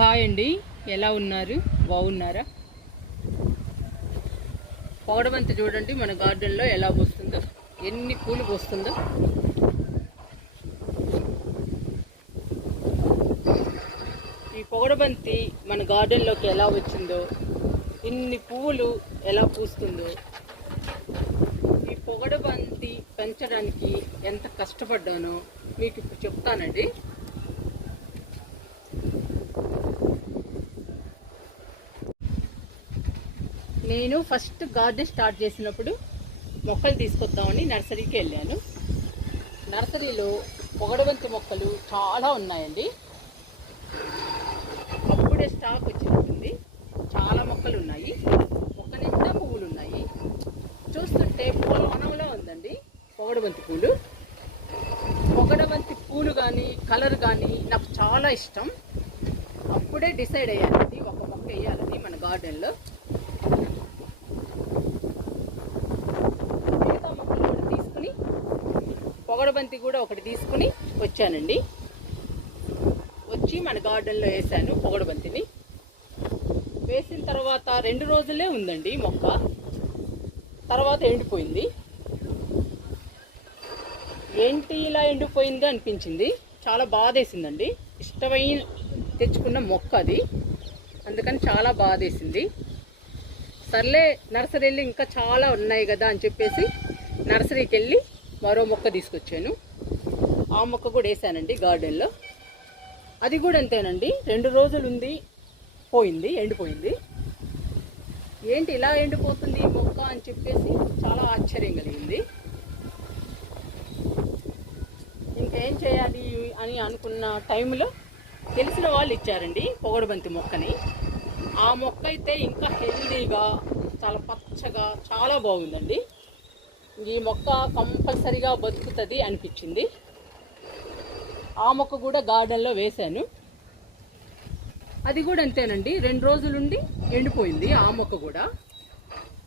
Hi అండి. ఎలా ఉన్నారు? బాగున్నారా? పొగడబంతి చూడండి మన గార్డెన్లో ఎలా పోస్తుందో. ఎన్ని పూలు పోస్తుందో. ఈ పొగడబంతి మన గార్డెన్లోకి ఎలా వచ్చిందో ఇన్ని పువ్వులు ఎలా పూస్తుందో. ఈ పొగడబంతి పెంచడానికి ఎంత కష్టపడ్డానో మీకు ఇప్పుడు చెప్తానండి. నేను ఫస్ట్ గార్డెన్ స్టార్ట్ చేసినప్పుడు మొక్కలు తీసుకొద్దామని నర్సరీకి వెళ్ళాను. నర్సరీలో పొగడబంతి మొక్కలు చాలా ఉన్నాయండి. అప్పుడే స్టాక్ వచ్చినట్టుంది. చాలా మొక్కలు ఉన్నాయి. మొక్క నిండా పువ్వులు ఉన్నాయి. చూస్తుంటే పూల వనంలో ఉందండి. పొగడబంతి పూలు. పొగడబంతి పూలు కానీ కలర్ కానీ నాకు చాలా ఇష్టం. అప్పుడే డిసైడ్ అయ్యానండి ఒక మొక్క వేయాలని మన గార్డెన్లో మిగతా మొక్కలు కూడా తీసుకుని చామంతి కూడా ఒకటి తీసుకుని వచ్చానండి. వచ్చి మన గార్డెన్లో వేసాను పొగడబంతిని వేసిన తర్వాత రెండు రోజులే ఉందండి మొక్క. తర్వాత ఎండిపోయింది. ఏంటి ఇలా ఎండిపోయింది అనిపించింది. చాలా బాధేసిందండి. ఇష్టమైన తెచ్చుకున్న మొక్క అది. అందుకని చాలా బాధేసింది. సర్లే నర్సరీలు ఇంకా చాలా ఉన్నాయి కదా అని చెప్పేసి నర్సరీకి వెళ్ళి మరో మొక్క తీసుకొచ్చాను. ఆ మొక్క కూడా వేసానండి గార్డెన్లో. అది కూడా అంతేనండి. రెండు రోజులు ఉంది పోయింది ఎండిపోయింది. ఏంటి ఇలా ఎండిపోతుంది మొక్క అని చెప్పేసి చాలా ఆశ్చర్యం కలిగింది. ఇంకేం చేయాలి అని అనుకున్న టైంలో తెలిసిన వాళ్ళు ఇచ్చారండి పొగడబంతి మొక్కని. ఆ మొక్క అయితే ఇంకా హెల్దీగా చాలా పచ్చగా చాలా బాగుందండి. ఈ మొక్క కంపల్సరిగా బతుకుతుంది అనిపించింది. ఆ మొక్క కూడా గార్డెన్లో వేశాను. అది కూడా అంతేనండి. రెండు రోజులుండి ఎండిపోయింది ఆ మొక్క కూడా.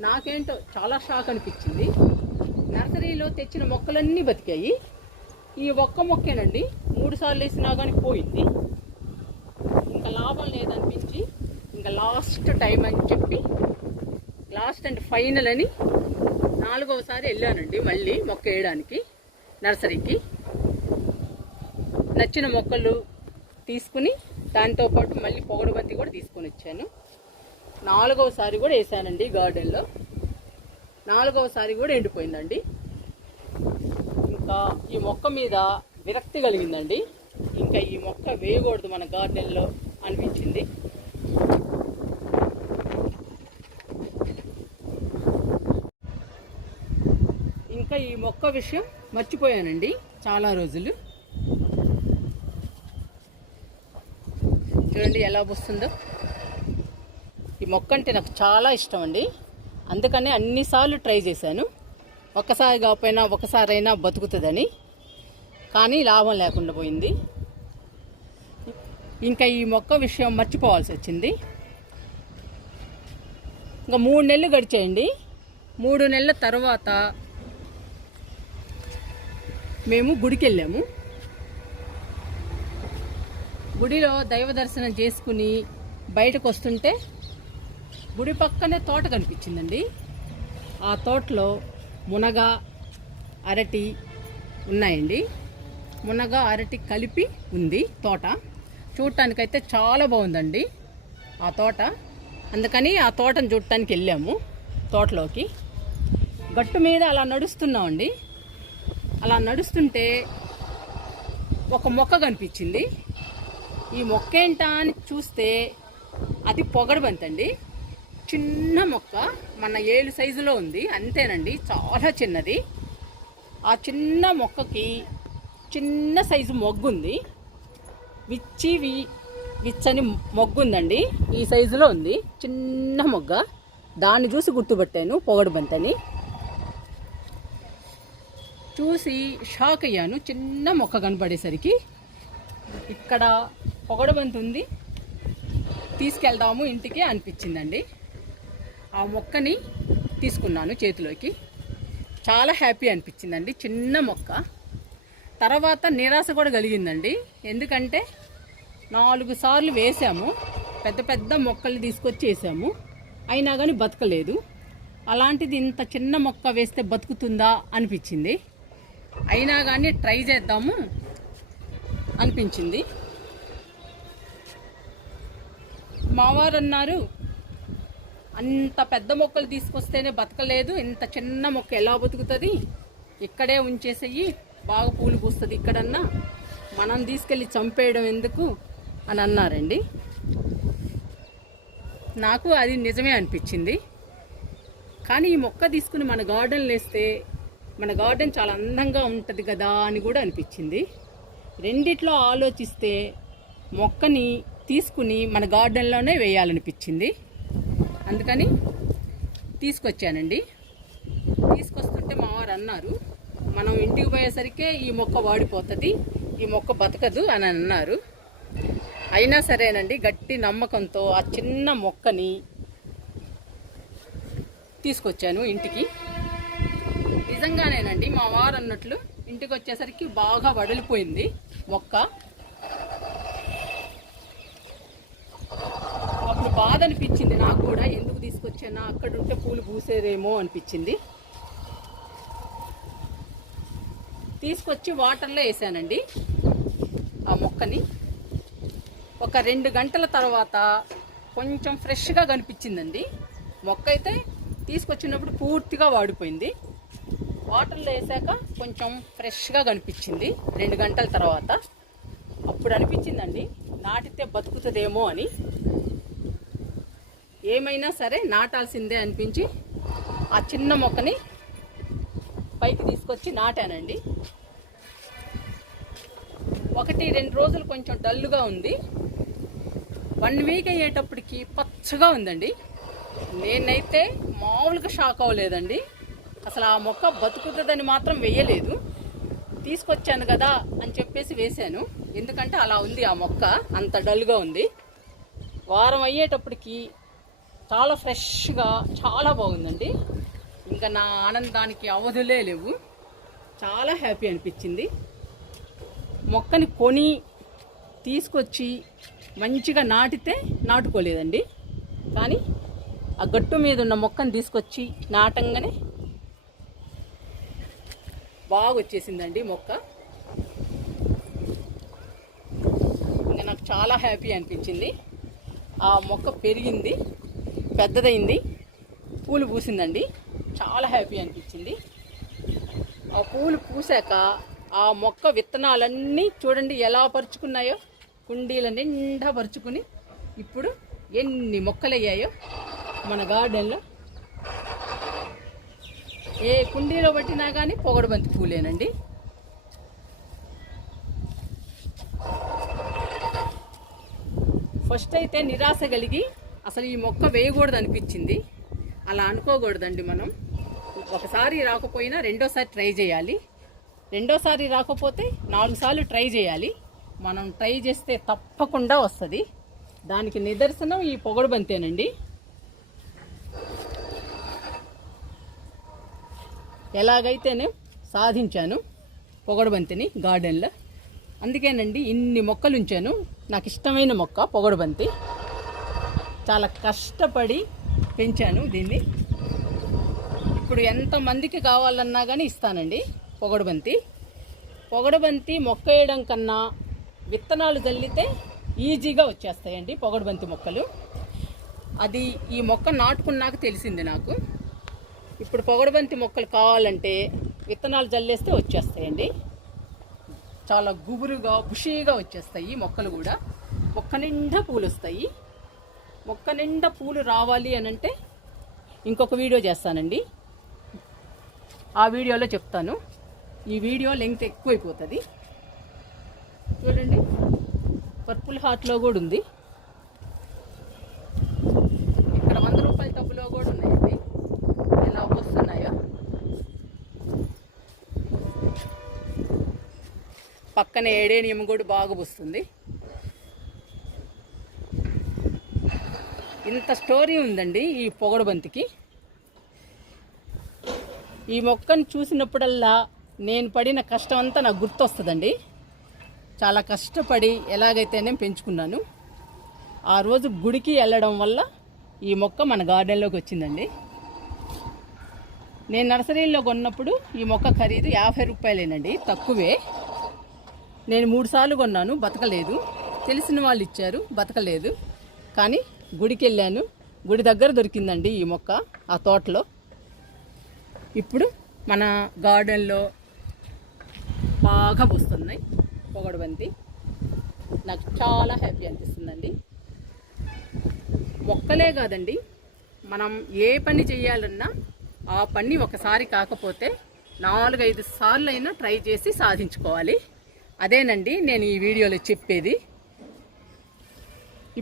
నాకేంటో చాలా షాక్ అనిపించింది. నర్సరీలో తెచ్చిన మొక్కలన్నీ బతికాయి. ఈ ఒక్క మొక్కేనండి. మూడు సార్లు వేసినా కానీ పోయింది. ఇంకా లాభం లేదనిపించి ఇంకా లాస్ట్ టైం అని చెప్పి లాస్ట్ అండ్ ఫైనల్ అని నాలుగవసారి వెళ్ళానండి మళ్ళీ మొక్క వేయడానికి నర్సరీకి. నచ్చిన మొక్కలు తీసుకుని దాంతోపాటు మళ్ళీ పొగడబంతి కూడా తీసుకొని వచ్చాను. నాలుగవసారి కూడా వేసానండి గార్డెన్లో. నాలుగవసారి కూడా ఎండిపోయిందండి. ఇంకా ఈ మొక్క మీద విరక్తి కలిగిందండి. ఇంకా ఈ మొక్క వేయకూడదు మన గార్డెన్లో అనిపించింది. అసలు ఈ మొక్క విషయం మర్చిపోయానండి చాలా రోజులు. చూడండి ఎలా వస్తుందో. ఈ మొక్క అంటే నాకు చాలా ఇష్టం అండి. అందుకనే అన్నిసార్లు ట్రై చేశాను. ఒక్కసారి కాకపోయినా ఒకసారైనా బతుకుతుందని. కానీ లాభం లేకుండా పోయింది. ఇంకా ఈ మొక్క విషయం మర్చిపోవాల్సి వచ్చింది. ఇంకా మూడు నెలలు గడిచాయండి. మూడు నెలల తర్వాత మేము గుడికి వెళ్ళాము గుడిలో దైవ దర్శనం చేసుకుని బయటకు వస్తుంటే గుడి పక్కనే తోట కనిపించిందండి. ఆ తోటలో మునగ అరటి ఉన్నాయండి. మునగ అరటి కలిపి ఉంది తోట. చూడటానికైతే చాలా బాగుందండి ఆ తోట. అందుకని ఆ తోటను చూడటానికి వెళ్ళాము తోటలోకి. గట్టు మీద అలా నడుస్తున్నామండి. అలా నడుస్తుంటే ఒక మొక్క కనిపించింది. ఈ మొక్క ఏంటా అని చూస్తే అది పొగడబంతండి. చిన్న మొక్క మన ఏలు సైజులో ఉంది అంతేనండి చాలా చిన్నది. ఆ చిన్న మొక్కకి చిన్న సైజు మొగ్గుంది. విచ్చి వి విచ్చని మొగ్గు ఉందండి ఈ సైజులో ఉంది. చిన్న మొగ్గ దాన్ని చూసి గుర్తుపట్టాను పొగడబంతని. చూసి షాక్ అయ్యాను. చిన్న మొక్క కనపడేసరికి ఇక్కడ పొగడబంతి ఉంది తీసుకెళ్దాము ఇంటికి అనిపించిందండి. ఆ మొక్కని తీసుకున్నాను చేతిలోకి. చాలా హ్యాపీ అనిపించిందండి. చిన్న మొక్క. తర్వాత నిరాశ కూడా కలిగిందండి. ఎందుకంటే నాలుగు సార్లు వేసాము. పెద్ద పెద్ద మొక్కలు తీసుకొచ్చి వేసాము. అయినా కానీ బతకలేదు. అలాంటిది ఇంత చిన్న మొక్క వేస్తే బతుకుతుందా అనిపించింది. అయినా కానీ ట్రై చేద్దాము అనిపించింది. మావారు అన్నారు అంత పెద్ద మొక్కలు తీసుకొస్తేనే బతకలేదు. ఇంత చిన్న మొక్క ఎలా బతుకుతుంది? ఇక్కడే ఉంచేసేయి. బాగా పూలు పూస్తుంది ఇక్కడన్నా. మనం తీసుకెళ్ళి చంపేయడం ఎందుకు? అని అన్నారండి. నాకు అది నిజమే అనిపించింది. కానీ ఈ మొక్క తీసుకుని మన గార్డెన్లో వేస్తే మన గార్డెన్ చాలా అందంగా ఉంటుంది కదా అని కూడా అనిపించింది. రెండిట్లో ఆలోచిస్తే మొక్కని తీసుకుని మన గార్డెన్లోనే వేయాలనిపించింది. అందుకని తీసుకొచ్చానండి. తీసుకొస్తుంటే మా వారు అన్నారు మనం ఇంటికి పోయేసరికే ఈ మొక్క వాడిపోతుంది ఈ మొక్క బతకదు అని అన్నారు. అయినా సరేనండి గట్టి నమ్మకంతో ఆ చిన్న మొక్కని తీసుకొచ్చాను ఇంటికి. నిజంగానేనండి మా వారు అన్నట్లు ఇంటికి వచ్చేసరికి బాగా వడిలిపోయింది మొక్క. అప్పుడు బాధ అనిపించింది నాకు కూడా ఎందుకు తీసుకొచ్చానా అక్కడ ఉంటే పూలు పూసేదేమో అనిపించింది. తీసుకొచ్చి వాటర్లో వేసానండి ఆ మొక్కని. ఒక రెండు గంటల తర్వాత కొంచెం ఫ్రెష్గా కనిపించిందండి. మొక్క అయితే తీసుకొచ్చినప్పుడు పూర్తిగా వాడిపోయింది. వాటర్లో వేసాక కొంచెం ఫ్రెష్గా కనిపించింది రెండు గంటల తర్వాత. అప్పుడు అనిపించిందండి నాటితే బతుకుతుందేమో అని. ఏమైనా సరే నాటాల్సిందే అనిపించి ఆ చిన్న మొక్కని పైకి తీసుకొచ్చి నాటానండి. ఒకటి రెండు రోజులు కొంచెం డల్లుగా ఉంది. వన్ వీక్ అయ్యేటప్పటికి పచ్చగా ఉందండి. నేనైతే మామూలుగా షాక్ అవ్వలేదండి. అసలు ఆ మొక్క బతుకుతుందని మాత్రం వేయలేదు. తీసుకొచ్చాను కదా అని చెప్పేసి వేశాను. ఎందుకంటే అలా ఉంది ఆ మొక్క అంత డల్గా ఉంది. వారం అయ్యేటప్పటికి చాలా ఫ్రెష్గా చాలా బాగుందండి. ఇంకా నా ఆనందానికి అవధులే లేవు. చాలా హ్యాపీ అనిపించింది. మొక్కని కొని తీసుకొచ్చి మంచిగా నాటితే నాటుకోలేదండి. కానీ ఆ గట్టు మీద ఉన్న మొక్కను తీసుకొచ్చి నాటంగానే బాగా వచ్చేసిందండి మొక్క. ఇంకా నాకు చాలా హ్యాపీ అనిపించింది. ఆ మొక్క పెరిగింది పెద్దదైంది పూలు పూసిందండి. చాలా హ్యాపీ అనిపించింది. ఆ పూలు పూసాక ఆ మొక్క విత్తనాలన్నీ చూడండి ఎలా పరుచుకున్నాయో కుండీల నిండా పరుచుకుని ఇప్పుడు ఎన్ని మొక్కలు అయ్యాయో మన గార్డెన్లో ఏ కుండీలో పట్టినా కానీ పొగడబంతి పూలేనండి. ఫస్ట్ అయితే నిరాశ కలిగి అసలు ఈ మొక్క వేయకూడదు అనిపించింది అలా అనుకోకూడదండి మనం. ఒకసారి రాకపోయినా రెండోసారి ట్రై చేయాలి. రెండోసారి రాకపోతే నాలుగు సార్లు ట్రై చేయాలి. మనం ట్రై చేస్తే తప్పకుండా వస్తుంది. దానికి నిదర్శనం ఈ పొగడుబంతేనండి ఎలాగైతేనే సాధించాను పొగడబంతిని గార్డెన్లో. అందుకేనండి ఇన్ని మొక్కలు ఉంచాను. నాకు ఇష్టమైన మొక్క పొగడబంతి. చాలా కష్టపడి పెంచాను దీన్ని. ఇప్పుడు ఎంతమందికి కావాలన్నా కానీ ఇస్తానండి పొగడబంతి. పొగడబంతి మొక్క వేయడం కన్నా విత్తనాలు చల్లితే ఈజీగా వచ్చేస్తాయండి పొగడబంతి మొక్కలు. అది ఈ మొక్క నాటుకున్నాక తెలిసింది నాకు. ఇప్పుడు పొగడబంతి మొక్కలు కావాలంటే విత్తనాలు జల్లేస్తే వచ్చేస్తాయండి. చాలా గుబురుగా బుషీగా వచ్చేస్తాయి మొక్కలు కూడా. మొక్క నిండా పూలు వస్తాయి మొక్క నిండా పూలు రావాలి అని అంటే ఇంకొక వీడియో చేస్తానండి. ఆ వీడియోలో చెప్తాను. ఈ వీడియో లెంగ్త్ ఎక్కువైపోతుంది. చూడండి పర్పుల్ హార్ట్లో కూడా ఉంది ఇక్కడ వంద రూపాయల టబ్బులో కూడా ఉన్నాయండి ఎలా వస్తున్నాయో పక్కనే ఏడేనియం కూడా బాగా వస్తుంది ఇంత స్టోరీ ఉందండి ఈ పొగడు బంతికి ఈ మొక్కను చూసినప్పుడల్లా నేను పడిన కష్టం అంతా నాకు గుర్తొస్తుందండి. చాలా కష్టపడి ఎలాగైతేనే పెంచుకున్నాను. ఆ రోజు గుడికి వెళ్ళడం వల్ల ఈ మొక్క మన గార్డెన్లోకి వచ్చిందండి. నేను నర్సరీలో కొన్నప్పుడు ఈ మొక్క ఖరీదు యాభై రూపాయలేనండి తక్కువే. నేను మూడు సార్లు కొన్నాను బతకలేదు. తెలిసిన వాళ్ళు ఇచ్చారు బతకలేదు. కానీ గుడికి వెళ్ళాను. గుడి దగ్గర దొరికిందండి ఈ మొక్క ఆ తోటలో. ఇప్పుడు మన గార్డెన్లో బాగా పూస్తున్నాయి పొగడబంతి. నాకు చాలా హ్యాపీ అనిపిస్తుందండి. మొక్కలే కాదండి మనం ఏ పని చేయాలన్నా ఆ పని ఒకసారి కాకపోతే నాలుగైదు సార్లు అయినా ట్రై చేసి సాధించుకోవాలి. అదేనండి నేను ఈ వీడియోలో చెప్పేది.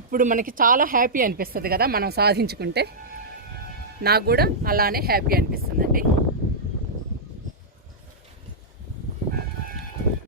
ఇప్పుడు మనకి చాలా హ్యాపీ అనిపిస్తుంది కదా మనం సాధించుకుంటే. నాకు కూడా అలానే హ్యాపీ అనిపిస్తుందండి.